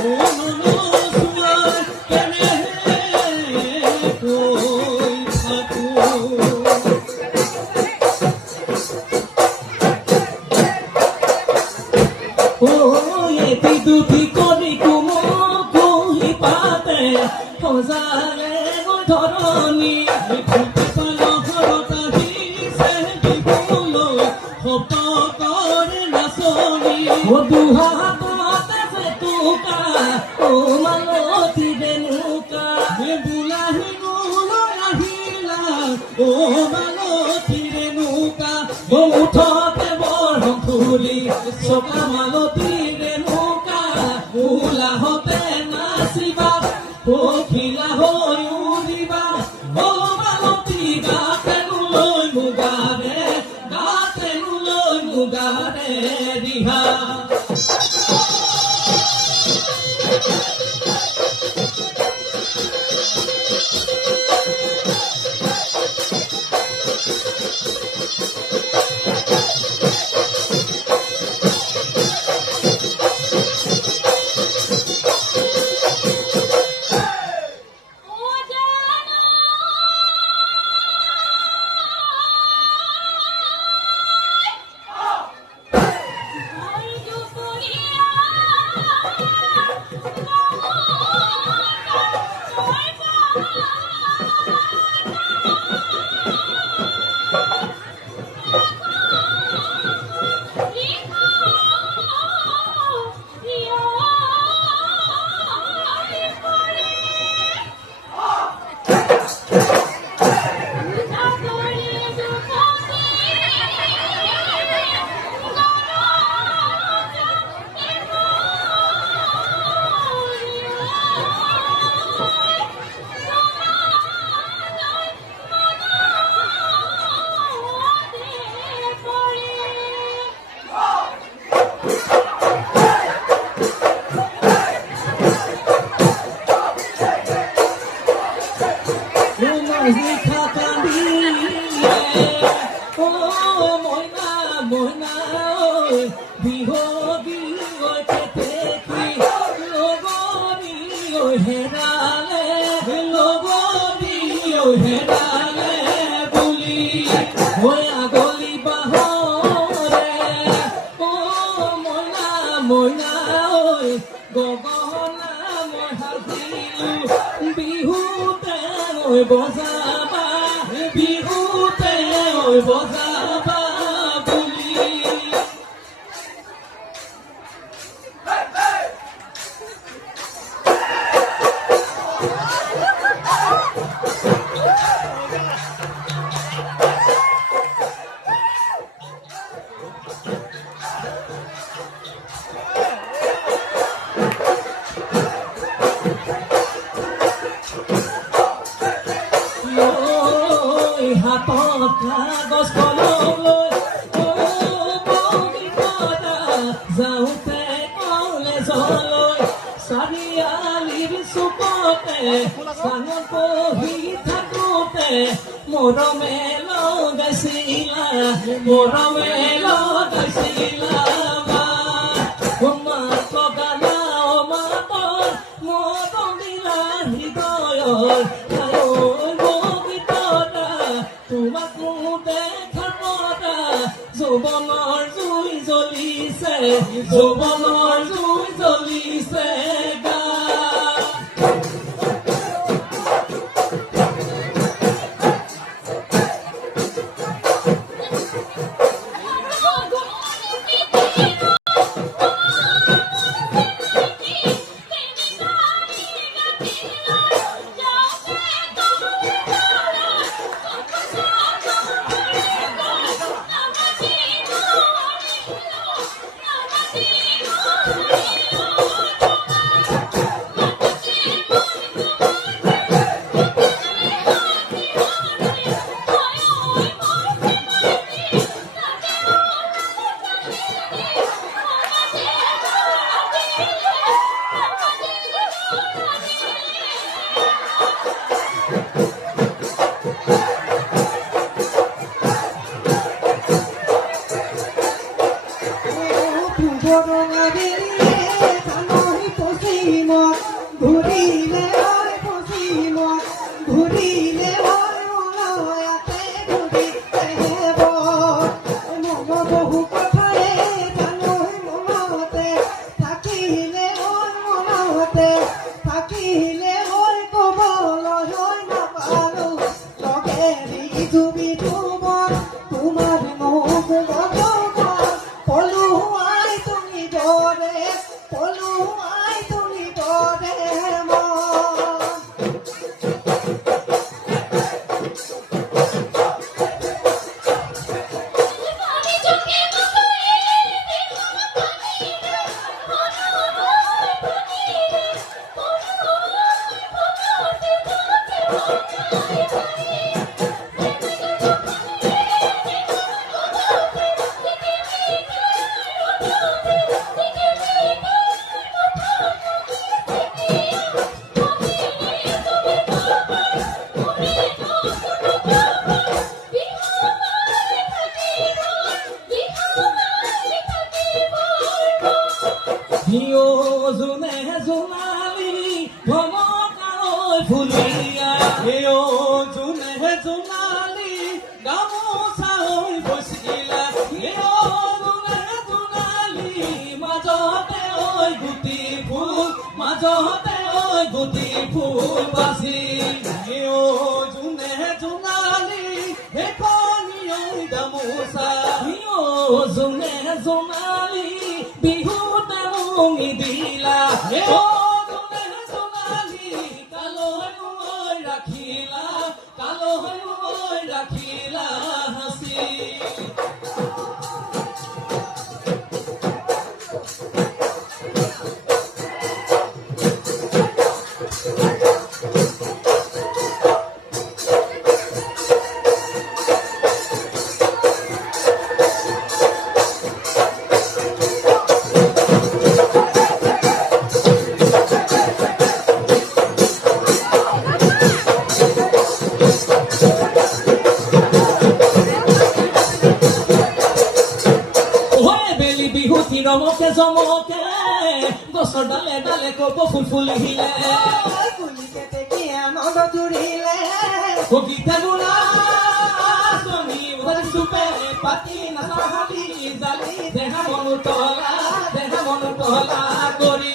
Oh, ঘূৰিলে হয় বুজি মই ঘূৰিলে হয় মনয়াতে ঘূৰিলেহে মন বহু কথাৰে জানো মনতে থাকিলে হয় মনতে থাকিলে হয় ক'বলৈ হয় নাপালো লগেৰি জুবি তোমাৰ তোমাৰ মোক পলুৱাই তুমি দৰে পলুৱাই তুমি দৰে জোনে জোনালী ভমকালৈ ফুলিয়া জোনে জোনালী গামোচালৈ বচিলা জোনে জোনালী মাজতে ঐ গুটি ফুল মাজতে ঐ গুটি ফুল বাচি জোনে জোনালী সেইখনি ঐ গামোচা জোনে জোনালী বিহুতে ৰঙি দিলা জোনে জোনালী কালৈ ৰাখিলা কালৈ ৰাখিলা হাসি ৰমকে জমকে গছৰ ডালে ডালে কপ ফুল ফুলিলে ফুলিছে তেতিয়া মন জুৰিলে কবিতা গুণা চনি চুপে পাতি নাচাহালি জালি দেহা মন তলা কৰি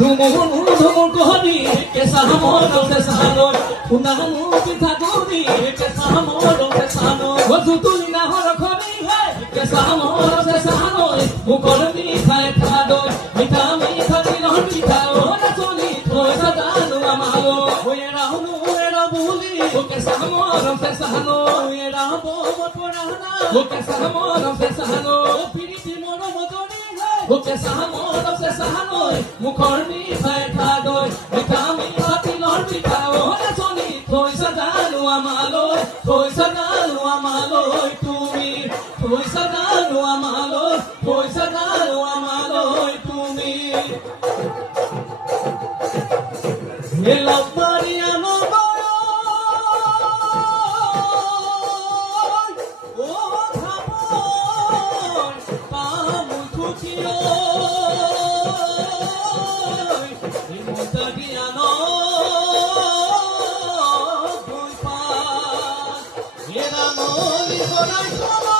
ধুমুর গহরি কেসা মর কেসানো পুনানু পিঠা গরি কেসা মর কেসানো গজু তুলি না হর খরি হে কেসা মর কেসানো মুকর মিঠাই খাদো মিঠা মিঠা দিলর পিঠা ও নাচনি থই সাজানো আমালো ওয়েরা হুনু এরা বুলি ও কেসা মর কেসানো এরা বম পড়ানা ও কেসা মর কেসানো পিরিতি মর মদনি হে ও কেসা মর কেসানো মুখর মিঠাই খাদো মিঠা মিঠা দিলর পিঠা ও নাচনি থই সাজানো আমালো থই সাজানো আমালো তুমি থই সাজানো আমালো থই সাজানো আমালো তুমি এলাম মারিয়ানো ও ধামন পামু খুচিও মুতাদিয়ানো দুই পা এরা নলি গড়াই চলো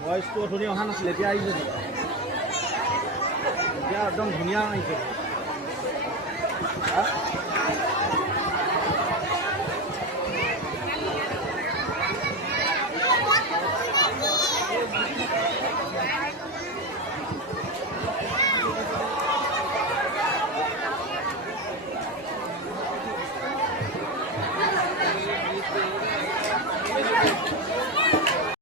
ভইচটো অথনি অহা নাছিল এতিয়া আহিছে এতিয়া একদম ধুনীয়া আহিছে